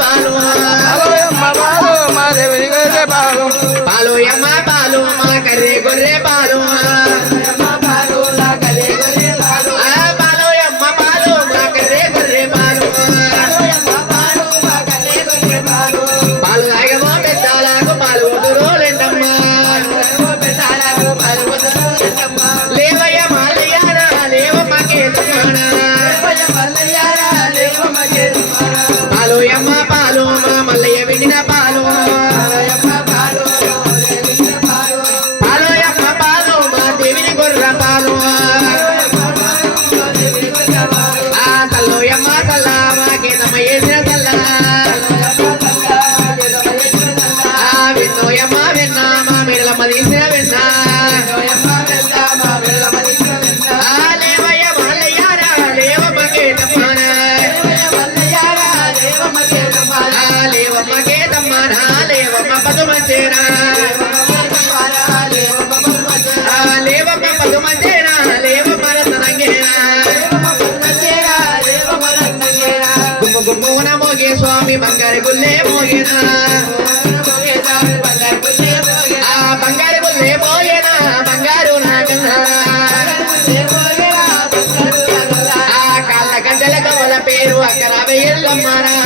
పాలు మా దేవుని గొర్రె పాలు పాలు యమ్మ పాలు మా కర్రె గొర్రె పాలు పాలు యమ్మ పాలు మా కర్రె గొర్రె పాలు పాలు తాగమో పెద్దాలకు పాలు వదురోలేంటమ్మ లేవయ్య మాలయ్యారా లేవమ్మ కేతమ్మానా పాలు యమ్మ పాలు మా మల్లయ్య విడిన పాలు పాలు యమ్మ పాలు మా దేవిని గొర్ర పాలు ఆ తల్లు యమ్మ తల్ల మా కేతమ్మ వేసిన తల్ల ఆ విన్నో యమ్మ విన్న మా మెడలమ్మ తీసిన విన్న లేవయ్య మాలయ్యారా లేవమ్మ కేతమ్మానా లేవమ్మ కేతమ్మానా లేవమ్మ పదుమంచేనా లేవమ్మ పదుమంచేనా లేవమ్మ రతనంగేనా గుమ్ము గుమ్మున మోగే స్వామి బంగారు గుల్లే మోగేనా బంగారు గుల్లే మోగేనా బంగారు నాగన్నా కాళ్ళ గంటల కవల పేరు అక్కర వెయ్యల్లమ్మరా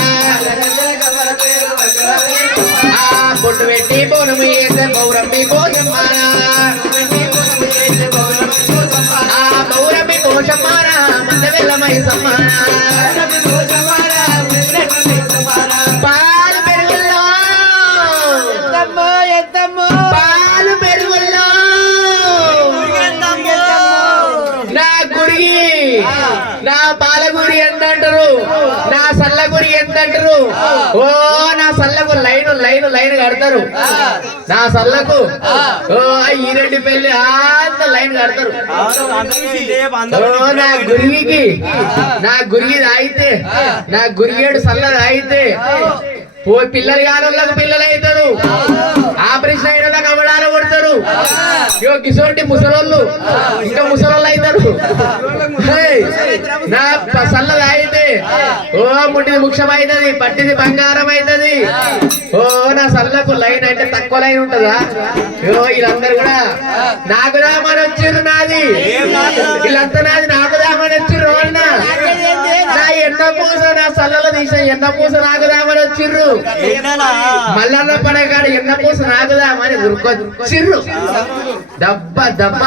బొట్టు పెట్టి బోనము వేసే పౌరమ్మి పోషమ్మారా పౌరమ్మి పోషమ్మారా మంద వెళ్ళమై సమ్మారా పాలు పెరుగుల్లో పాలు పెరుగుల్లో నా గురి నా పాలగురి ఎంత అంటారు నా సల్లగురి ఎంత అంటారు ఓ నా సల్లకు లైన్ కడతారు నా సల్లకు ఓ ఈ రెడ్డి పెళ్లి అంత లైన్ కడతారు ఓ నా గురికి తాగితే నా గురిగేడు సల్ల తాగితే పో పిల్లలు కానోళ్ళకు పిల్లలు అవుతారు ఆపరేషన్ అయిన వాళ్ళకి అవడాలు కొడతారు ఇగో కిసోటి ముసలోళ్ళు ఇంకా ముసలోళ్ళు అవుతారు నా సల్ల తాగితే ఓ ముట్టిది ముఖ్యం అవుతుంది పట్టిది బంగారం అవుతుంది ఓ నా సల్లకు లైన్ అంటే తక్కువ లైన్ ఉంటదా ఓ వీళ్ళందరూ కూడా నాకు దామని వచ్చిర్రు నాది వీళ్ళంతా నాది నాకు దామని వచ్చిర్రు నా ఎన్న పూస నా సల్లలో తీసిన ఎన్న పూస నాకు దామని వచ్చిర్రు మల్లన్న పడగాడు ఎన్న పూస నాకు దామని చిర్రు దబ్బ దబ్బ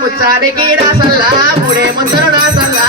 ముచ్చానికి నా సల్లా ముడే ముందరు నా సల్లా